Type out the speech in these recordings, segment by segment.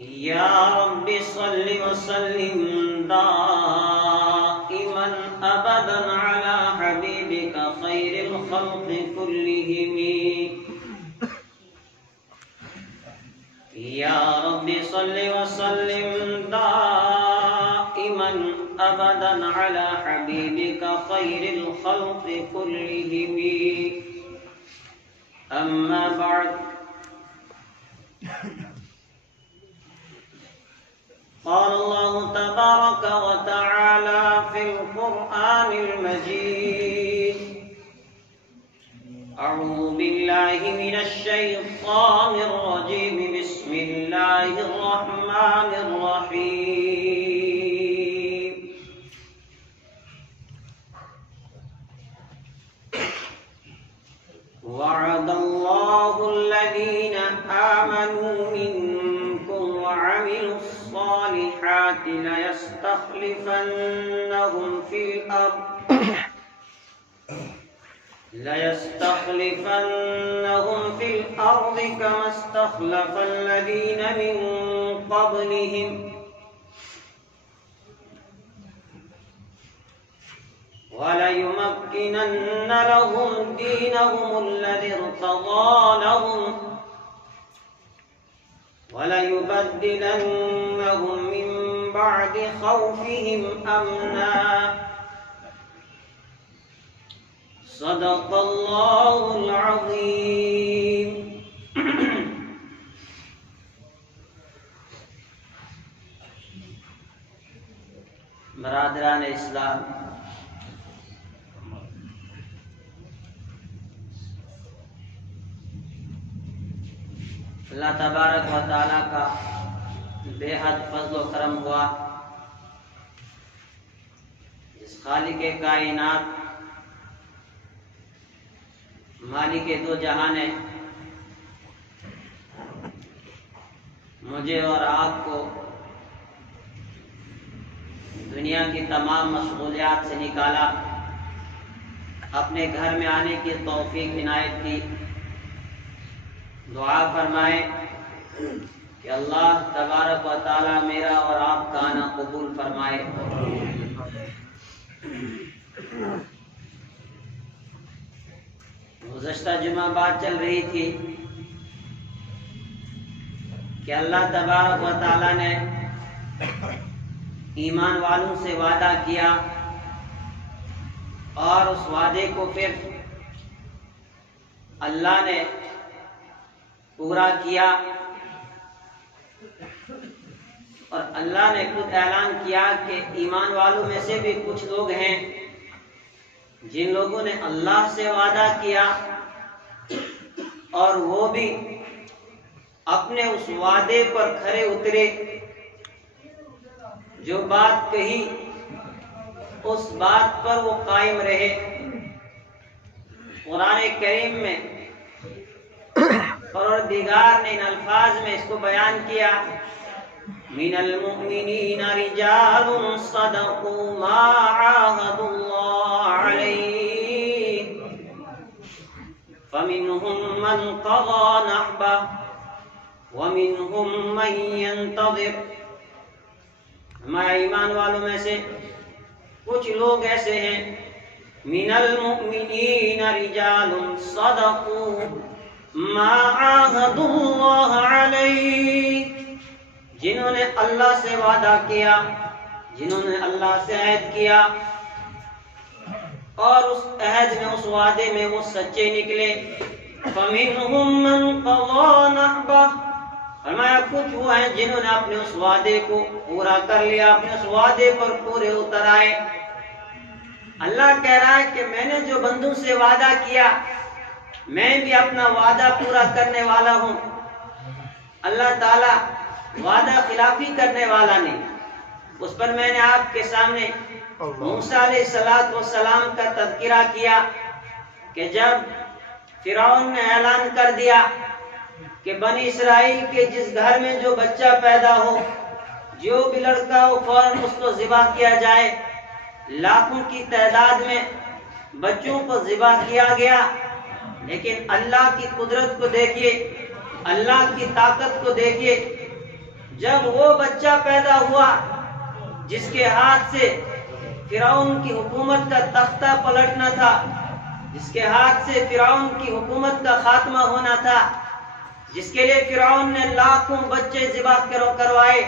یا رب صل وسلم دائما ابدا على حبیبک خیر الخلق كلهم یا رب صل وسلم دائما ابدا على حبیبک خیر الخلق كلهم اما بعد قال الله تبارك وتعالى في القرآن المجيد أعوذ بالله من الشيطان الرجيم بسم الله الرحمن الرحيم وعد الله الذين آمنوا منكم وعملوا الصالحات ليستخلفنهم في الأرض كما استخلف الذين من قبلهم وليمكنن لهم دينهم الذي ارتضى لهم وليبدلنهم من بعد خوفهم أمنا صدق الله العظيم برادران اسلام، اللہ تبارک و تعالیٰ کا بے حد فضل و کرم ہوا جس خالق کائنات مالک دو جہان نے مجھے اور آپ کو دنیا کی تمام مشغولیات سے نکالا، اپنے گھر میں آنے کی توفیق عنایت کی۔ دعا فرمائے کہ اللہ تبارک و تعالی میرا اور آپ کا آنا قبول فرمائے۔ گزشتہ جمعہ بات چل رہی تھی کہ اللہ تبارک و تعالی نے ایمان والوں سے وعدہ کیا اور اس وعدے کو پھر اللہ نے پورا کیا، اور اللہ نے خود اعلان کیا کہ ایمان والوں میں سے بھی کچھ لوگ ہیں جن لوگوں نے اللہ سے وعدہ کیا اور وہ بھی اپنے اس وعدے پر کھرے اترے، جو بات کہی اس بات پر وہ قائم رہے۔ قرآن کریم میں پروردگار نے ان الفاظ میں اس کو بیان کیا، من المؤمنین رجال صدقوا ما عاهدوا الله عليه فمنهم من قضى نحبه ومنهم من ينتظر۔ ہمارے ایمان والوں میں سے کچھ لوگ ایسے ہیں، من المؤمنین رجال صدقوا ما عاهدوا الله علیہ، جنہوں نے اللہ سے وعدہ کیا، جنہوں نے اللہ سے عہد کیا اور اس عہد میں اس وعدے میں وہ سچے نکلے۔ فَمِنْهُمْ مَنْ قَضَى نَحْبَهُ، فرمایا کچھ وہ ہیں جنہوں نے اپنے اس وعدے کو پورا کر لیا، اپنے اس وعدے پر پورے اتر آئے۔ اللہ کہہ رہا ہے کہ میں نے جو بندوں سے وعدہ کیا میں بھی اپنا وعدہ پورا کرنے والا ہوں۔ اللہ تعالیٰ وعدہ خلافی کرنے والا نہیں۔ اس پر میں نے آپ کے سامنے موسیٰ علیہ السلام کا تذکرہ کیا کہ جب فرعون نے اعلان کر دیا کہ بنی اسرائیل کے جس گھر میں جو بچہ پیدا ہو، جو بھی لڑکا ہو، فوراً اس کو ذبح کیا جائے۔ لاکھوں کی تعداد میں بچوں کو ذبح کیا گیا، لیکن اللہ کی قدرت کو دیکھیے، اللہ کی طاقت کو دیکھیے۔ جب وہ بچہ پیدا ہوا جس کے ہاتھ سے فرعون کی حکومت کا تختہ پلٹنا تھا، جس کے ہاتھ سے فرعون کی حکومت کا خاتمہ ہونا تھا، جس کے لیے فرعون نے لاکھوں بچے ذبح کروائے،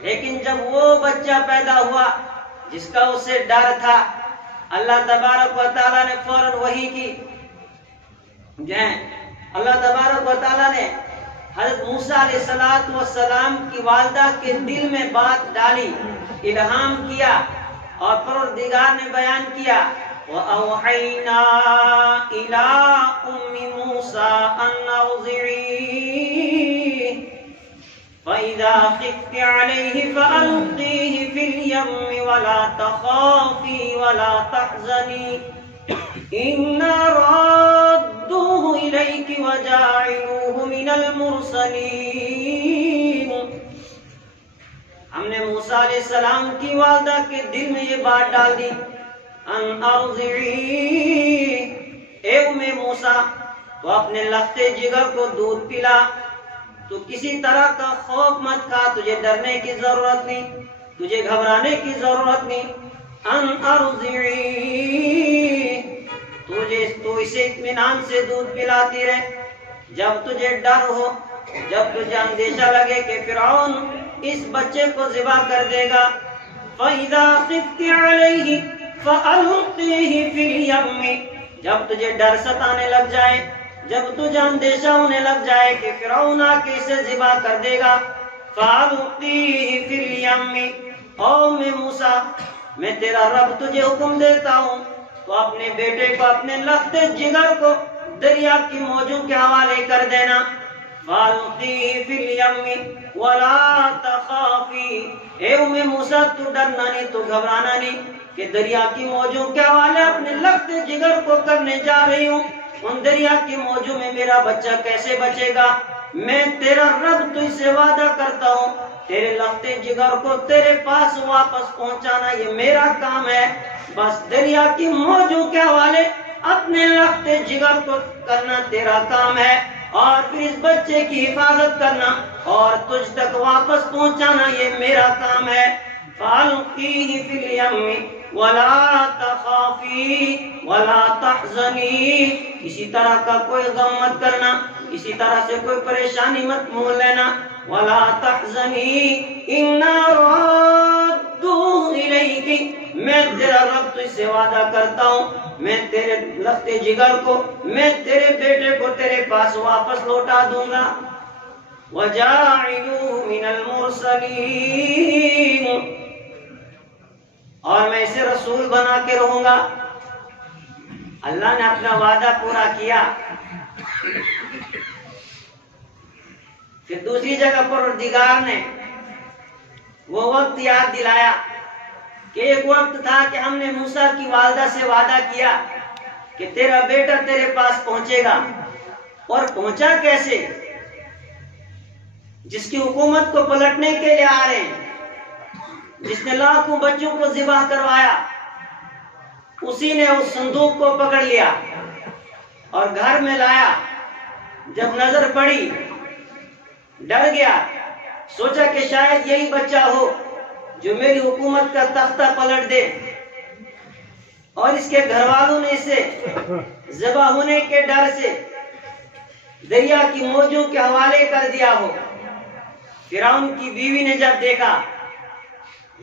لیکن جب وہ بچہ پیدا ہوا جس کا اسے ڈر تھا، اللہ تبارک و تعالیٰ نے فوراً وحی کی، اللہ تبارک و تعالیٰ نے حضرت موسیٰ علیہ السلام کی والدہ کے دل میں بات ڈالی، الہام کیا، اور پروردگار نے بیان کیا وَأَوْحَيْنَا إِلَىٰ أُمِّ مُوسَىٰ أَنْ أَرْضِعِيهِ فَإِذَا خِفْتِ عَلَيْهِ فَأَلْقِيهِ فِي الْيَمِّ وَلَا تَخَافِي وَلَا تَحْزَنِي إِنَّا رَادُّوهُ إِلَيْكِ وَجَاعِلُوهُ مِنَ الْمُرْسَلِينَ۔ ہم نے موسیٰ علیہ السلام کی والدہ کے دل میں یہ بات ڈال دی، ان ارضعی، اے ام موسیٰ تو اپنے لختے جگر کو دودھ پلا، تو کسی طرح کا خوف مت کھا، تجھے ڈرنے کی ضرورت نہیں، تجھے گھبرانے کی ضرورت نہیں، ان ارضعی، تو اسے اطمینان سے دودھ پلاتی رہے، جب تجھے ڈر ہو، جب تجھے اندیشہ لگے کہ فرعون اس بچے کو ذبح کر دے گا، فَإِذَا خِفْتِ عَلَيْهِ فَأَلْقِيهِ فِي الْيَمِّ، جب تجھے ڈر ستانے لگ جائے، جب تجھے اندیشہ ہونے لگ جائے کہ فرعون آ کے اسے ذبح کر دے گا، فَأَلْقِيهِ فِي الْيَمِّ، او میں موسیٰ میں تیرا رب تجھے حکم دیتا ہوں تو اپنے بیٹے کو، اپنے لختے جگر کو دریا کی موجوں کے حوالے کر دینا، فَأَلْقِيهِ فِي الْيَمِّ وَلَا تَخَافِي، اے ام موسیٰ تو ڈرنا نہیں، تو گھبرانا نہیں کہ دریا کی موجوں کے حوالے اپنے لخت جگر کو کرنے جا رہی ہوں، ان دریا کی موجوں میں میرا بچہ کیسے بچے گا؟ میں تیرا رب تجھ سے وعدہ کرتا ہوں، تیرے لخت جگر کو تیرے پاس واپس پہنچانا یہ میرا کام ہے، بس دریا کی موجوں کے حوالے اپنے لخت جگر کو کرنا تیرا کام ہے، اور پھر اس بچے کی حفاظت کرنا اور تجھ تک واپس پہنچانا یہ میرا کام ہے۔ فَأَلْقِيهِ فِي الْيَمِّ وَلَا تَخَافِي وَلَا تَحْزَنِي، کسی طرح کا کوئی غم مت کرنا، کسی طرح سے کوئی پریشانی مت مول لینا، وَلَا تَحْزَنِي إِنَّا رَادُّوهُ إِلَيْكِ، میں تیرا رب تجھ سے وعدہ کرتا ہوں، میں تیرے لخت جگر کو، میں تیرے بیٹے کو تیرے پاس واپس لوٹا دوں گا، وَجَاعِلُوهُ مِنَ الْمُرْسَلِينَ، اور میں اسے رسول بنا کے رہوں گا۔ اللہ نے اپنا وعدہ پورا کیا۔ پھر دوسری جگہ پروردگار نے وہ وقت یاد دلایا کہ ایک وقت تھا کہ ہم نے موسیٰ کی والدہ سے وعدہ کیا کہ تیرا بیٹا تیرے پاس پہنچے گا، اور پہنچا کیسے؟ جس کی حکومت کو پلٹنے کے لیے آ رہے ہیں، جس نے لاکھوں بچوں کو ذبح کروایا، اسی نے اس صندوق کو پکڑ لیا اور گھر میں لایا، جب نظر پڑی ڈر گیا، سوچا کہ شاید یہی بچہ ہو جو میری حکومت کا تختہ پلٹ دے، اور اس کے گھر والوں نے اسے ذبح ہونے کے ڈر سے دریا کی موجوں کے حوالے کر دیا ہو۔ فرعون کی بیوی نے جب دیکھا،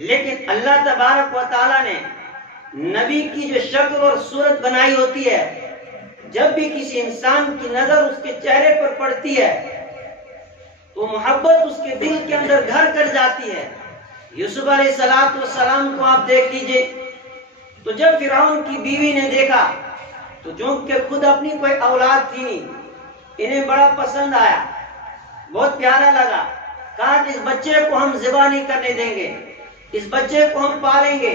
لیکن اللہ تبارک و تعالیٰ نے نبی کی جو شکل اور صورت بنائی ہوتی ہے، جب بھی کسی انسان کی نظر اس کے چہرے پر پڑتی ہے تو محبت اس کے دل کے اندر گھر کر جاتی ہے۔ یوسف علیہ السلام کو آپ دیکھ لیجئے، تو جب فرعون کی بیوی نے دیکھا تو چونکہ خود اپنی کوئی اولاد تھی نہیں، انہیں بڑا پسند آیا، بہت پیارا لگا، کہا کہ اس بچے کو ہم ذبح نہیں کرنے دیں گے، اس بچے کو ہم پالیں گے،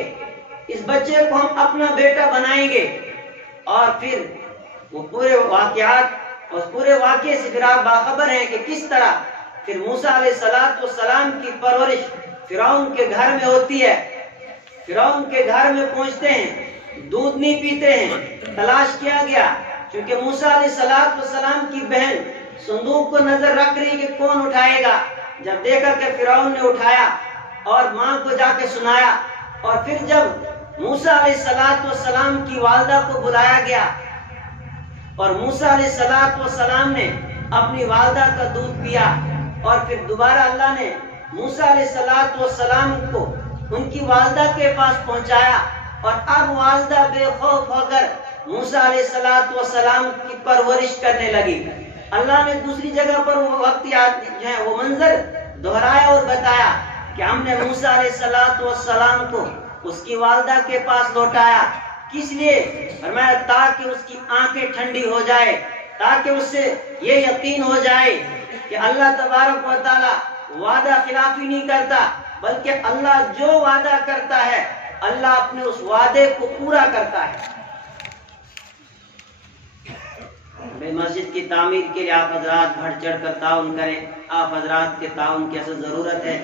اس بچے کو ہم اپنا بیٹا بنائیں گے۔ اور پھر وہ پورے واقعات، اور پورے واقعے سے پھر آپ باخبر ہیں کہ کس طرح پھر موسیٰ علیہ السلام کی پرورش فرعون کے گھر میں ہوتی ہے۔ فرعون کے گھر میں پہنچتے ہیں، دودھ نہیں پیتے ہیں، تلاش کیا گیا، چونکہ موسیٰ علیہ السلام کی بہن صندوق کو نظر رکھ رہی کہ کون اٹھائے گا، جب دیکھا کہ فرعون نے اٹھایا اور ماں کو جا کے سنایا، اور پھر جب موسیٰ علیہ السلام کی والدہ کو بلایا گیا اور موسیٰ علیہ السلام نے اپنی والدہ کا دودھ پیا، اور پھر دوبارہ اللہ نے موسیٰ علیہ السلام کو ان کی والدہ کے پاس پہنچایا، اور اب والدہ بے خوف ہو کر موسیٰ علیہ السلام کی پرورش کرنے لگی۔ اللہ نے دوسری جگہ پر وہ وقت وہ منظر دہرایا اور بتایا کہ ہم نے موسیٰ علیہ السلام کو اس کی والدہ کے پاس لوٹایا، کس لیے؟ فرمایا تاکہ اس کی آنکھیں ٹھنڈی ہو جائے، تاکہ اس سے یہ یقین ہو جائے کہ اللہ تبارک و تعالی وعدہ خلافی نہیں کرتا، بلکہ اللہ جو وعدہ کرتا ہے اللہ اپنے اس وعدے کو پورا کرتا ہے۔ مسجد کی تعمیر کے لیے آپ حضرات بڑھ چڑھ کر تعاون کریں، آپ حضرات کے تعاون کی اصل ضرورت ہے،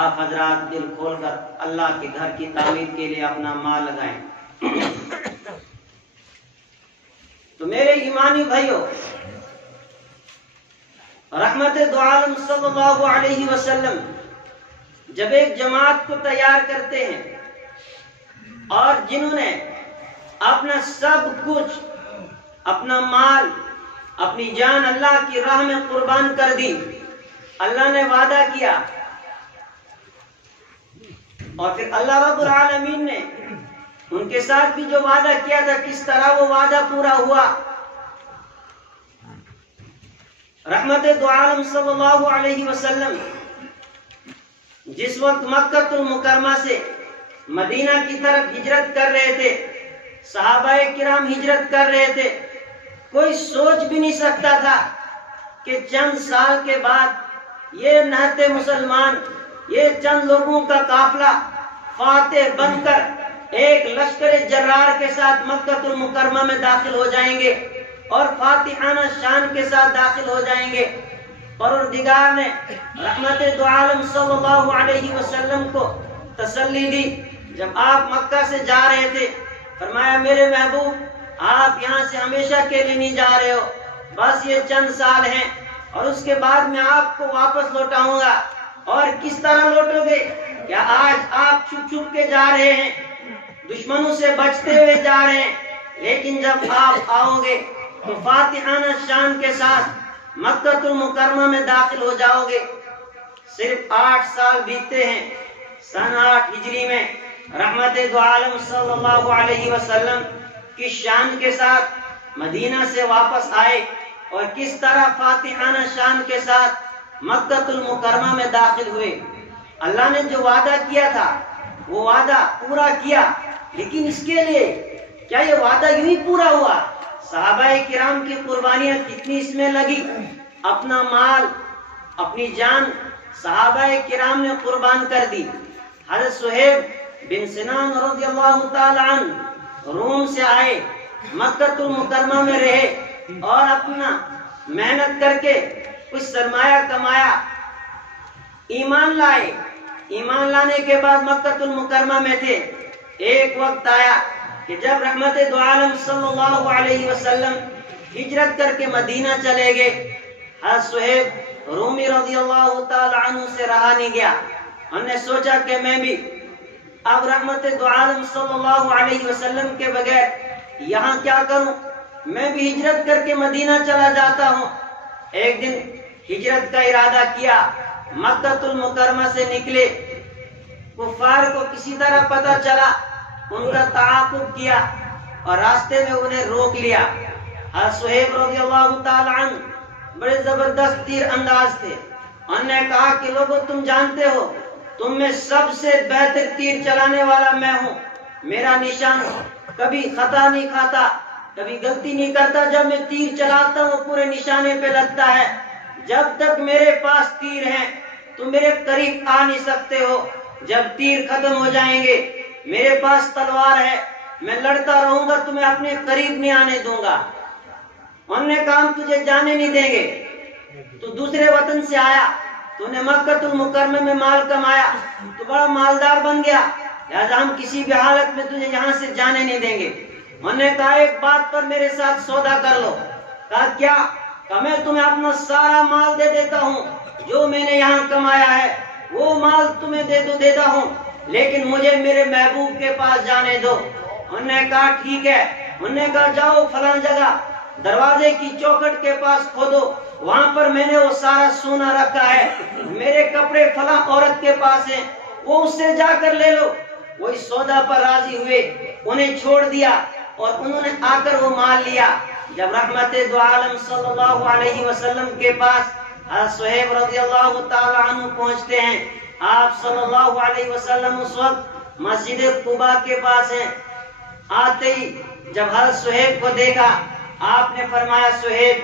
آپ حضرات دل کھول کر اللہ کے گھر کی تعمیر کے لیے اپنا مال لگائیں۔ تو میرے ایمانی بھائیوں، رحمت دو عالم صلی اللہ علیہ وسلم جب ایک جماعت کو تیار کرتے ہیں اور جنہوں نے اپنا سب کچھ، اپنا مال، اپنی جان اللہ کی راہ میں قربان کر دی، اللہ نے وعدہ کیا، اور پھر اللہ رب العالمین نے ان کے ساتھ بھی جو وعدہ کیا تھا کس طرح وہ وعدہ پورا ہوا۔ رحمت دو عالم صلی اللہ علیہ وسلم جس وقت مکہ المکرمہ سے مدینہ کی طرف ہجرت کر رہے تھے، صحابہ کرام ہجرت کر رہے تھے، کوئی سوچ بھی نہیں سکتا تھا کہ چند سال کے بعد یہ نہتے مسلمان، یہ چند لوگوں کا قافلہ فاتح بن کر ایک لشکر جرار کے ساتھ مکہ المکرمہ میں داخل ہو جائیں گے اور فاتحانہ شان کے ساتھ داخل ہو جائیں گے۔ پروردگار نے رحمت دو عالم صلی اللہ علیہ وسلم کو تسلی دی جب آپ مکہ سے جا رہے تھے، فرمایا میرے محبوب آپ یہاں سے ہمیشہ کے لیے نہیں جا رہے ہو، بس یہ چند سال ہیں اور اس کے بعد میں آپ کو واپس لوٹاؤں گا۔ اور کس طرح لوٹو گے؟ کیا آج آپ چھپ چھپ کے جا رہے ہیں، دشمنوں سے بچتے ہوئے جا رہے ہیں، لیکن جب آپ آؤ گے تو فاتحانہ شان کے ساتھ مکہ المکرمہ میں داخل ہو جاؤ گے۔ صرف 8 سال بیتے ہیں، سن 8 ہجری میں رحمت دو عالم صلی اللہ علیہ وسلم کی شان کے ساتھ مدینہ سے واپس آئے اور کس طرح فاتحانہ شان کے ساتھ مکہ المکرمہ میں داخل ہوئے۔ اللہ نے جو وعدہ کیا تھا وہ وعدہ پورا کیا، لیکن اس کے لیے کیا یہ وعدہ یوں ہی پورا ہوا؟ صحابہ کرام کی قربانیاں کتنی اس میں لگی، اپنا مال، اپنی جان صحابہ کرام نے قربان کر دی۔ حضرت صہیب بن سنان رضی اللہ تعالی عنہ روم سے آئے، مکہ المکرمہ میں رہے اور اپنا محنت کر کے کچھ سرمایہ کمایا، ایمان لائے۔ ایمان لانے کے بعد مکہ المکرمہ میں تھے۔ ایک وقت آیا کہ جب رحمت دو عالم صلی اللہ علیہ وسلم ہجرت کر کے مدینہ چلے گئے، حضرت صہیب رومی رضی اللہ تعالی عنہ سے رہا نہیں گیا۔ ہم نے سوچا کہ میں بھی اب رحمت دو عالم صلی اللہ علیہ وسلم کے بغیر یہاں کیا کروں، میں بھی ہجرت کر کے مدینہ چلا جاتا ہوں۔ ایک دن ہجرت کا ارادہ کیا، مکہ المکرمہ سے نکلے، کفار کو کسی طرح پتہ چلا، ان کا تعاقب کیا اور راستے میں انہیں روک لیا۔ حضرت صہیب رضی اللہ تعالی عنہ بڑے زبردست تیر انداز تھے۔ انہوں نے کہا کہ لوگوں تم جانتے ہو تم میں سب سے بہتر تیر چلانے والا میں ہوں، میرا نشان کبھی خطا نہیں کھاتا، کبھی غلطی نہیں کرتا، جب میں تیر چلاتا ہوں پورے نشانے پہ لگتا ہے، جب تک میرے پاس تیر ہیں تم میرے قریب آ نہیں سکتے ہو، جب تیر ختم ہو جائیں گے میرے پاس تلوار ہے، میں لڑتا رہوں گا، تمہیں اپنے قریب نہیں آنے دوں گا۔ انہوں نے کہا ہم تجھے جانے نہیں دیں گے، تو دوسرے وطن سے آیا، تو نے مکہ المکرمہ میں مال کمایا، تو بڑا مالدار بن گیا، لہذا ہم کسی بھی حالت میں تجھے یہاں سے جانے نہیں دیں گے۔ انہوں نے کہا ایک بات پر میرے ساتھ سودا کر لو۔ کہا کیا؟ کہ میں تمہیں اپنا سارا مال دے دیتا ہوں، جو میں نے یہاں کمایا ہے وہ مال تمہیں دیتا ہوں، لیکن مجھے میرے محبوب کے پاس جانے دو۔ انہوں نے کہا ٹھیک ہے۔ انہوں نے کہا جاؤ فلاں جگہ دروازے کی چوکھٹ کے پاس کھودو، وہاں پر میں نے وہ سارا سونا رکھا ہے، میرے کپڑے فلاں عورت کے پاس ہیں، وہ اس سے جا کر لے لو۔ وہ اس سودا پر راضی ہوئے، انہیں چھوڑ دیا اور انہوں نے آ کر وہ مال لیا۔ جب رحمت دو عالم صلی اللہ علیہ وسلم کے پاس صہیب رضی اللہ تعالی عنہ پہنچتے ہیں، آپ صلی اللہ علیہ وسلم اس وقت مسجد قباء کے پاس ہیں۔ آتے ہی جب حضرت صہیب کو دیکھا، آپ نے فرمایا صہیب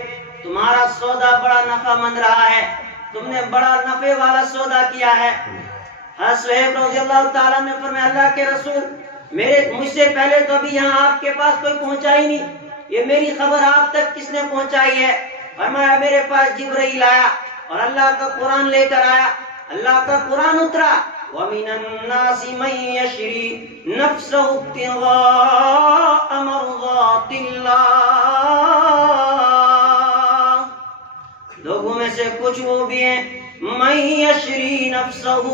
تمہارا سودا بڑا نفع مند رہا ہے، تم نے بڑا نفع والا سودا کیا ہے۔ حضرت صہیب رضی اللہ تعالیٰ نے فرمایا اللہ کے رسول مجھ سے پہلے تو ابھی یہاں آپ کے پاس کوئی پہنچا ہی نہیں، یہ میری خبر آپ تک کس نے پہنچائی ہے؟ فرمایا میرے پاس جبرائیل آیا اور اللہ کا قرآن لے کر آیا۔ اللہ کا قرآن اترا، وَمِنَ النَّاسِ مَن يَشْرِي نَفْسَهُ ابْتِغَاءَ مَرْضَاتِ اللَّهِ، لوگوں میں سے کچھ وہ بھی ہیں مَن يَشْرِي نَفْسَهُ،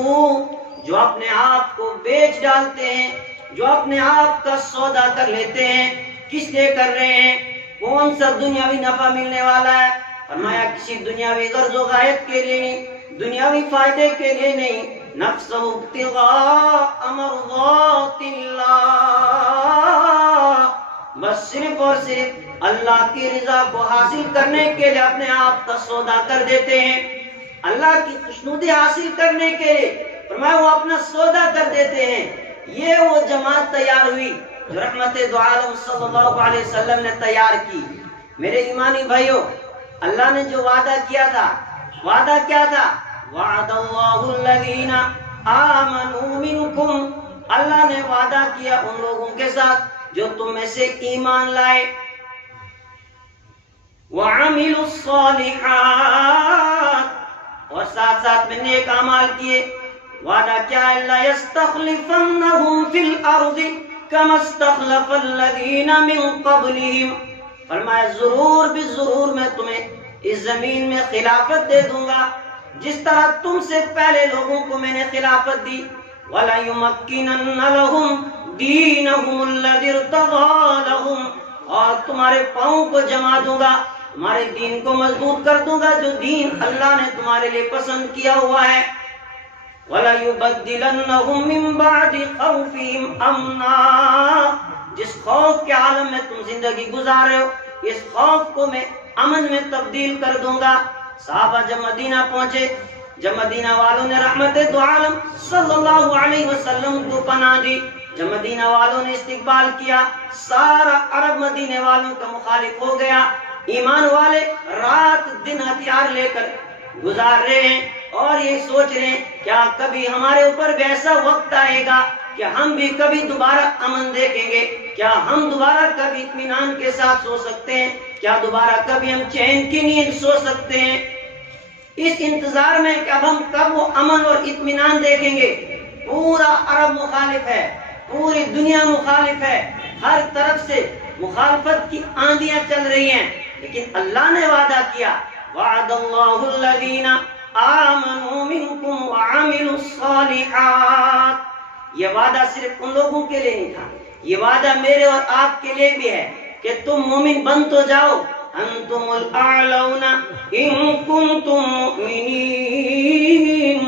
جو اپنے آپ کو بیچ ڈالتے ہیں، جو اپنے آپ کا سودا کر لیتے ہیں۔ کس لیے کر رہے ہیں؟ کون سا دنیاوی نفع ملنے والا ہے؟ فرمایا کسی دنیاوی غرض و غایت کے لیے نہیں، دنیاوی فائدے کے لیے نہیں، نفسہ ابتغاء مرضات اللہ، بس صرف اور صرف اللہ کی رضا کو حاصل کرنے کے لیے اپنے آپ کا سودا کر دیتے ہیں، اللہ کی خوشنودی حاصل کرنے کے لیے فرمایا وہ اپنا سودا کر دیتے ہیں۔ یہ وہ جماعت تیار ہوئی جو رحمت دو عالم صلی اللہ علیہ وسلم نے تیار کی۔ میرے ایمانی بھائیوں، اللہ نے جو وعدہ کیا تھا، وعدہ کیا تھا؟ وعد اللہ الذین آمنوا منکم، اللہ نے وعدہ کیا ان لوگوں کے ساتھ جو تم میں سے ایمان لائے، وعملوا الصالحات، اور ساتھ ساتھ میں نیک اعمال کیے۔ وعدہ کیا ہے؟ لَيَسْتَخْلِفَنَّهُمْ فِي الْأَرْضِ كَمَا اسْتَخْلَفَ الَّذِينَ مِن قَبْلِهِمْ، فرمایا ضرور بھی ضرور میں تمہیں اس زمین میں خلافت دے دوں گا جس طرح تم سے پہلے لوگوں کو میں نے خلافت دی۔ وَلَيُمَكِّنَنَّ لَهُمْ دِينَهُمُ الَّذِي ارْتَضَىٰ لَهُمْ، اور تمہارے پاؤں کو جما دوں گا، تمہارے دین کو مضبوط کر دوں گا جو دین اللہ نے تمہارے لیے پسند کیا ہوا ہے۔ وَلَيُبَدِّلَنَّهُم مِّن بَعْدِ خَوْفِهِمْ أَمْنًا، جس خوف کے عالم میں تم زندگی گزار رہے ہو، اس خوف کو میں امن میں تبدیل کر دوں گا۔ صحابہ جب مدینہ پہنچے، جب مدینہ والوں نے رحمت دو عالم صلی اللہ علیہ وسلم کو پناہ دی، جب مدینہ والوں نے استقبال کیا، سارا عرب مدینے والوں کا مخالف ہو گیا۔ ایمان والے رات دن ہتھیار لے کر گزار رہے ہیں اور یہ سوچ رہے ہیں کیا کبھی ہمارے اوپر بھی ایسا وقت آئے گا کہ ہم بھی کبھی دوبارہ امن دیکھیں گے، کیا ہم دوبارہ کبھی اطمینان کے ساتھ سو سکتے ہیں، کیا دوبارہ کبھی ہم چین کی نیند سو سکتے ہیں۔ اس انتظار میں کہ اب ہم کب وہ امن اور اطمینان دیکھیں گے۔ پورا عرب مخالف ہے، پوری دنیا مخالف ہے، ہر طرف سے مخالفت کی آندیاں چل رہی ہیں، لیکن اللہ نے وعدہ کیا وعد اللہ الذین آمنوا منکم وعملوا الصالحات، یہ وعدہ صرف ان لوگوں کے لیے نہیں تھا، یہ وعدہ میرے اور آپ کے لیے بھی ہے کہ تم مومن بن تو جاؤ، انتم الاعلون ان کنتم مؤمنین،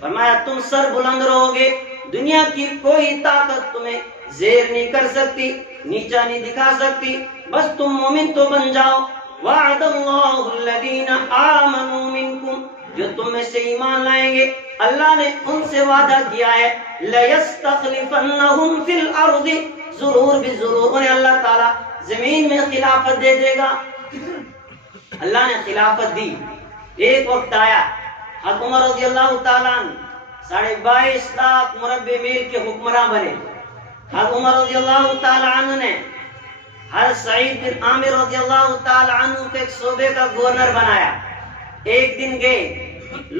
فرمایا تم سر بلند رہو گے، دنیا کی کوئی طاقت تمہیں زیر نہیں کر سکتی، نیچا نہیں دکھا سکتی، بس تم مومن تو بن جاؤ۔ وعد اللہ الذین آمنوا منکم، جو تم میں سے ایمان لائیں گے اللہ نے ان سے وعدہ کیا ہے لَيَسْتَخْلِفَنَّهُمْ فِي الْأَرْضِ، ضرور بھی ضرور انہیں اللہ تعالیٰ زمین میں خلافت دے دے گا۔ اللہ نے خلافت دی۔ ایک وقت آیا حضرت عمر رضی اللہ تعالیٰ عنہ 22.5 لاکھ مربع میل کے حکمراں بنے۔ حضرت عمر رضی اللہ تعالیٰ عنہ نے حضرت سعید بن عامر رضی اللہ تعالیٰ عنہ کو ایک صوبے کا گورنر بنایا۔ ایک دن گئے،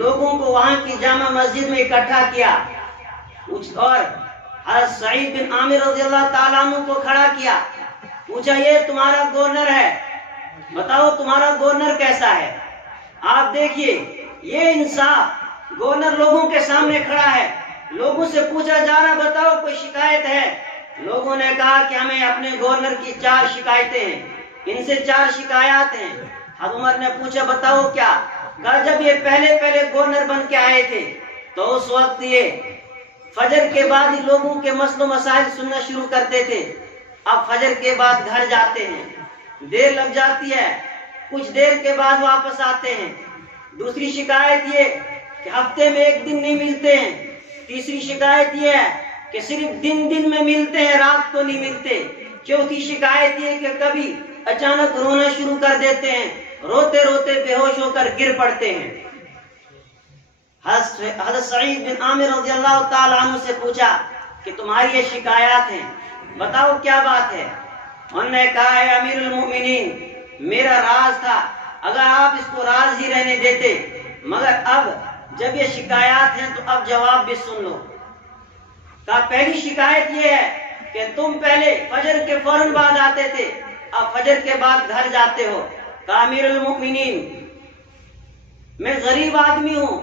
لوگوں کو وہاں کی جامع مسجد میں اکٹھا کیا اور حضرت سعید بن عامر رضی اللہ تعالیٰ عنہ کو کھڑا کیا، پوچھا یہ تمہارا گورنر ہے، بتاؤ تمہارا گورنر کیسا ہے؟ آپ دیکھیے یہ انصاف، گورنر لوگوں کے سامنے کھڑا ہے، لوگوں سے پوچھا جا رہا بتاؤ کوئی شکایت ہے؟ لوگوں نے کہا کہ ہمیں اپنے گورنر کی 4 شکایتیں ہیں، ان سے 4 شکایات ہیں۔ حضرت عمر نے پوچھا بتاؤ کیا؟ کہا جب یہ پہلے گورنر بن کے آئے تھے تو اس وقت یہ فجر کے بعد ہی لوگوں کے مسئلے و مسائل سننا شروع کرتے تھے، اب فجر کے بعد گھر جاتے ہیں، دیر لگ جاتی ہے، کچھ دیر کے بعد واپس آتے ہیں۔ دوسری شکایت یہ کہ ہفتے میں 1 دن نہیں ملتے ہیں۔ تیسری شکایت یہ ہے کہ صرف دن میں ملتے ہیں، رات کو نہیں ملتے۔ چوتھی شکایت یہ کہ کبھی اچانک رونا شروع کر دیتے ہیں، روتے روتے بے ہوش ہو کر گر پڑتے ہیں۔ حضرت سعید بن عامر رضی اللہ تعالی عنہ سے پوچھا کہ تمہاری یہ شکایات ہیں، بتاؤ کیا بات ہے؟ انہوں نے کہا ہے امیر المؤمنین میرا راز تھا، اگر آپ اس کو راز ہی رہنے دیتے، مگر اب جب یہ شکایات ہیں تو اب جواب بھی سن لو۔ کہا پہلی شکایت یہ ہے کہ تم پہلے فجر کے فوراً بعد آتے تھے، اب فجر کے بعد گھر جاتے ہو۔ کہا امیر المؤمنین میں غریب آدمی ہوں،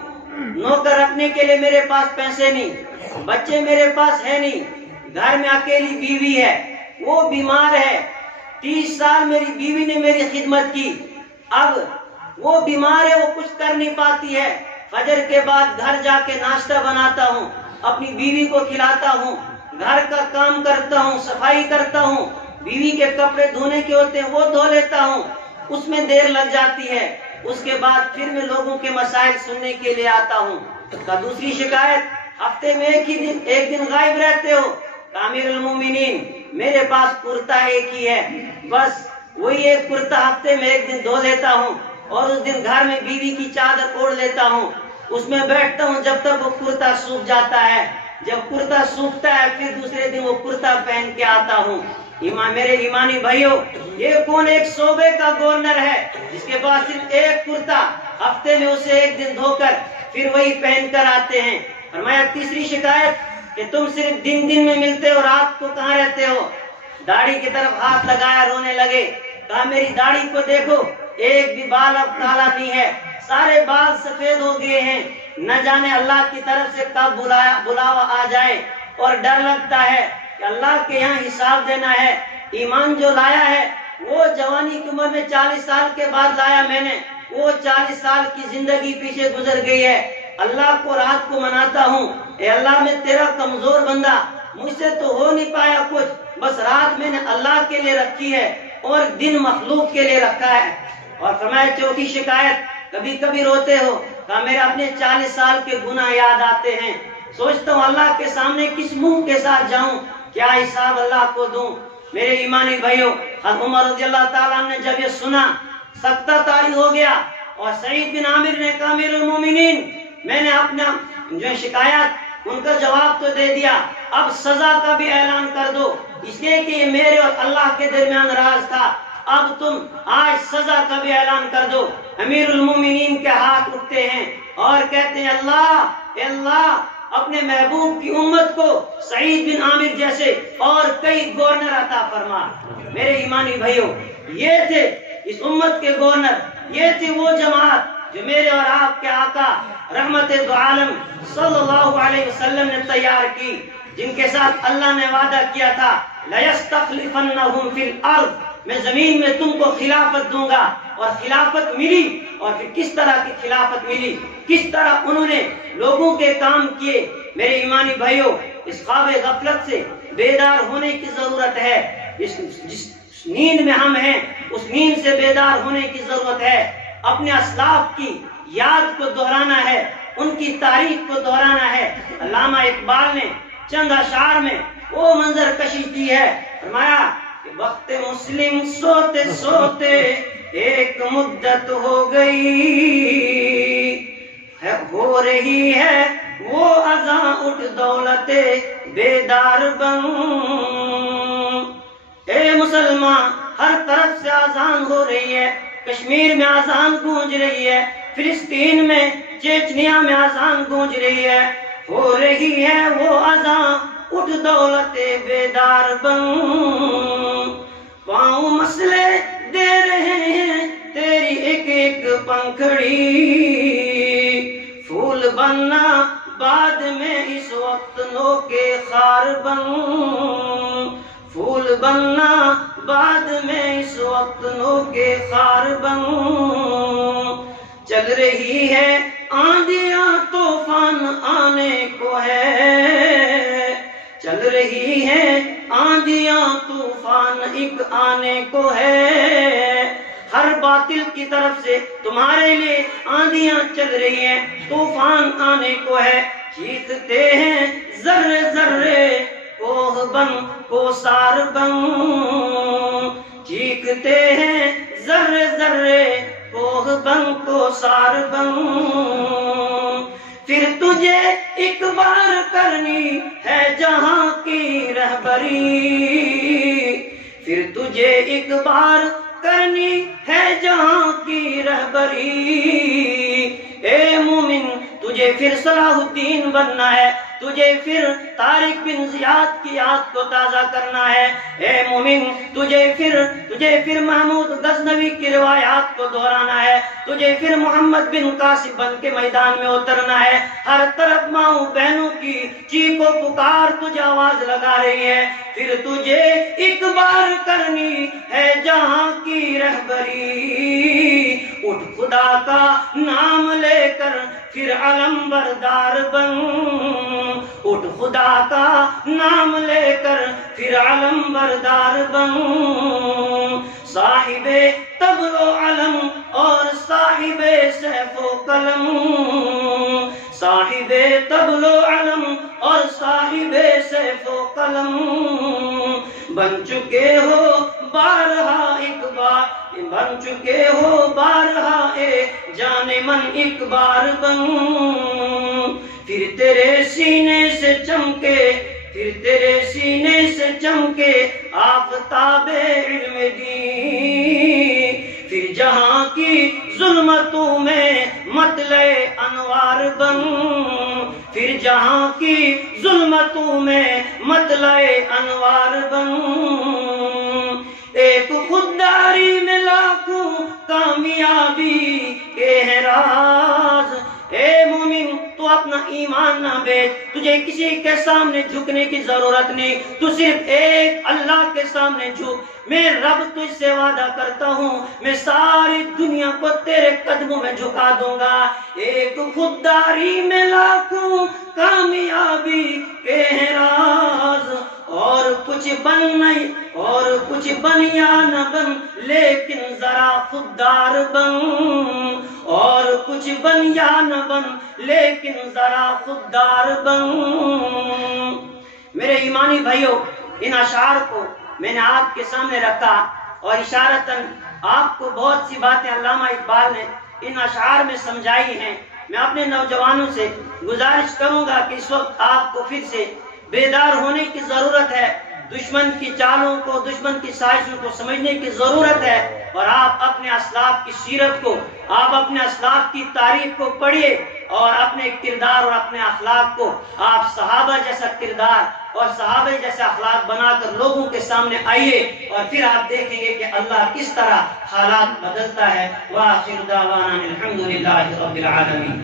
نوکر رکھنے کے لیے میرے پاس پیسے نہیں، بچے میرے پاس ہے نہیں، گھر میں اکیلی بیوی ہے، وہ بیمار ہے، 30 سال میری بیوی نے میری خدمت کی، اب وہ بیمار ہے، وہ کچھ کر نہیں پاتی ہے، فجر کے بعد گھر جا کے ناشتہ بناتا ہوں، اپنی بیوی کو کھلاتا ہوں، گھر کا کام کرتا ہوں، صفائی کرتا ہوں، بیوی کے کپڑے دھونے کے ہوتے ہیں وہ دھو لیتا ہوں، اس میں دیر لگ جاتی ہے، اس کے بعد پھر میں لوگوں کے مسائل سننے کے لیے آتا ہوں۔ کا دوسری شکایت ہفتے میں ایک دن غائب رہتے ہو۔ امیر المومنین میرے پاس کرتا ایک ہی ہے، بس وہی ایک کرتا ہفتے میں 1 دن دھو لیتا ہوں اور اس دن گھر میں بیوی کی چادر اوڑھ لیتا ہوں، اس میں بیٹھتا ہوں جب تک وہ کرتا سوکھ جاتا ہے، جب کرتا سوکھتا ہے پھر دوسرے دن وہ کرتا پہن کے آتا ہوں۔ میرے ایمانی بھائیوں، یہ کون ایک صوبے کا گورنر ہے جس کے پاس صرف ایک کرتا، ہفتے میں اسے 1 دن دھو کر پھر وہی پہن کر آتے ہیں۔ فرمایا تیسری شکایت کہ تم صرف دن میں ملتے ہو، رات کو کہاں رہتے ہو؟ داڑھی کی طرف ہاتھ لگایا، رونے لگے، کہا میری داڑھی کو دیکھو، ایک بھی بال اب کالا نہیں ہے، سارے بال سفید ہو گئے ہیں، نہ جانے اللہ کی طرف سے کب بلاوا آ جائے، اور ڈر لگتا ہے کہ اللہ کے یہاں حساب دینا ہے۔ ایمان جو لایا ہے وہ جوانی کی عمر میں 40 سال کے بعد لایا میں نے، وہ 40 سال کی زندگی پیچھے گزر گئی ہے۔ اللہ کو رات کو مناتا ہوں، اے اللہ میں تیرا کمزور بندہ، مجھ سے تو ہو نہیں پایا کچھ، بس رات میں نے اللہ کے لیے رکھی ہے اور دن مخلوق کے لیے رکھا ہے۔ اور فرمایا چوتھی شکایت کبھی کبھی روتے ہو، کہا میرے اپنے 40 سال کے گناہ یاد آتے ہیں، سوچتا ہوں اللہ کے سامنے کس منہ کے ساتھ جاؤں، کیا حساب اللہ کو دوں۔ میرے ایمانی بھائیوں، حضرت عمر رضی اللہ تعالیٰ نے جب یہ سنا سکتہ طاری ہو گیا، اور سعید بن عامر نے کہا امیر المومنین میں نے اپنا جو شکایات ان کا جواب تو دے دیا، اب سزا کا بھی اعلان کر دو، اس لیے کہ یہ میرے اور اللہ کے درمیان راز تھا، اب تم آج سزا کا بھی اعلان کر دو۔ امیر المومنین کے ہاتھ اٹھتے ہیں اور کہتے ہیں اے اللہ اپنے محبوب کی امت کو سعید بن عامر جیسے اور کئی گورنر عطا فرما۔ میرے ایمانی بھائیوں، یہ تھے اس امت کے گورنر، یہ تھی وہ جماعت جو میرے اور آپ کے آقا رحمت دو عالم صلی اللہ علیہ وسلم نے تیار کی، جن کے ساتھ اللہ نے وعدہ کیا تھا لَيَسْتَخْلِفَنَّهُمْ فِي الْأَرْضِ، میں زمین میں تم کو خلافت دوں گا، اور خلافت ملی، اور پھر کس طرح کی خلافت ملی، کس طرح انہوں نے لوگوں کے کام کیے۔ میرے ایمانی بھائیوں، اس خواب غفلت سے بیدار ہونے کی ضرورت ہے، جس نیند میں ہم ہیں اس نیند سے بیدار ہونے کی ضرورت ہے، اپنے اسلاف کی یاد کو دہرانا ہے، ان کی تاریخ کو دہرانا ہے۔ علامہ اقبال نے چند اشعار میں وہ منظر کشی کی ہے، فرمایا کہ وقت مسلم سوتے سوتے ایک مدت ہو گئی، ہو رہی ہے وہ اذاں اٹھ دولت بیدار بن۔ اے مسلمان، ہر طرف سے اذان ہو رہی ہے، کشمیر میں اذان گونج رہی ہے، فلسطین میں، چیچنیا میں اذان گونج رہی ہے، ہو رہی ہے وہ اذاں اٹھ دولت بیدار بن۔ پاؤں مسئلے دے رہے ہیں تیری ایک ایک پنکھڑی، پھول بننا بعد میں اس وقت نو کے خار بن، پھول بننا بعد میں اس وقت نو کے خار بن، چل رہی ہے آندیاں طوفان آنے کو ہے، چل رہی ہے آندیاں طوفان ایک آنے کو ہے، ہر باطل کی طرف سے تمہارے لیے آندیاں چل رہی ہیں، طوفان آنے کو ہے، چیختے ہیں ذرے ذرے کوہ بن کوثار بن، چیختے ہیں ذرے ذرے کوہ بن کوثار بن، پھر تجھے ایک بار کرنی ہے جہاں کی رہبری، پھر تجھے ایک بار کرنی ہے جہاں کی رہبری، اے مومن تجھے پھر صلاح الدین بننا ہے، تجھے پھر طارق بن زیاد کی یاد کو تازہ کرنا ہے، اے مومن تجھے پھر محمود غزنوی کی روایات کو دہرانا ہے، تجھے پھر محمد بن قاسم بن کے میدان میں اترنا ہے، ہر طرف ماؤں بہنوں کی چیخ و پکار تجھے آواز لگا رہی ہے، پھر تجھے ایک بار کرنی ہے جہاں کی رہبری، اٹھ خدا کا نام لے کر پھر علم بردار بن، اٹھ خدا کا نام لے کر پھر علم بردار بن، صاحب طبل و علم اور صاحب سیف و قلم، صاحب طبل و علم اور صاحب سیف و قلم، بن چکے ہو بارہا ایک بار، بن چکے ہو بارہا اے جان من ایک بار بن، پھر تیرے سینے سے چمکے، پھر تیرے سینے سے چمکے آفتاب علم دین، پھر جہاں کی ظلمتوں میں مطلع انوار بن، پھر جہاں کی ظلمتوں میں مطلع انوار بن، ایک خودداری میں لاکھوں کامیابی کے ہے راز، اے مومن تو اپنا ایمان نہ بیچ، تجھے کسی کے سامنے جھکنے کی ضرورت نہیں، تو صرف ایک اللہ کے سامنے جھک، میں رب تجھ سے وعدہ کرتا ہوں میں ساری دنیا کو تیرے قدموں میں جھکا دوں گا، ایک خودداری میں لاکھوں کامیابی کے ہے راز، اور کچھ بن نہیں اور کچھ بن یا نہ بن لیکن ذرا خوددار بن، اور کچھ بن یا نہ بن لیکن ذرا خوددار بن۔ میرے ایمانی بھائیوں، ان اشعار کو میں نے آپ کے سامنے رکھا اور اشارتاً آپ کو بہت سی باتیں علامہ اقبال نے ان اشعار میں سمجھائی ہیں۔ میں اپنے نوجوانوں سے گزارش کروں گا کہ اس وقت آپ کو پھر سے بیدار ہونے کی ضرورت ہے، دشمن کی چالوں کو، دشمن کی سازشوں کو سمجھنے کی ضرورت ہے، اور آپ اپنے اسلاف کی سیرت کو، آپ اپنے اسلاف کی تاریخ کو پڑھیے، اور اپنے کردار اور اپنے اخلاق کو آپ صحابہ جیسا کردار اور صحابہ جیسے اخلاق بنا کر لوگوں کے سامنے آئیے، اور پھر آپ دیکھیں گے کہ اللہ کس طرح حالات بدلتا ہے۔ وآخر دعوانا الحمدللہ رب العالمین۔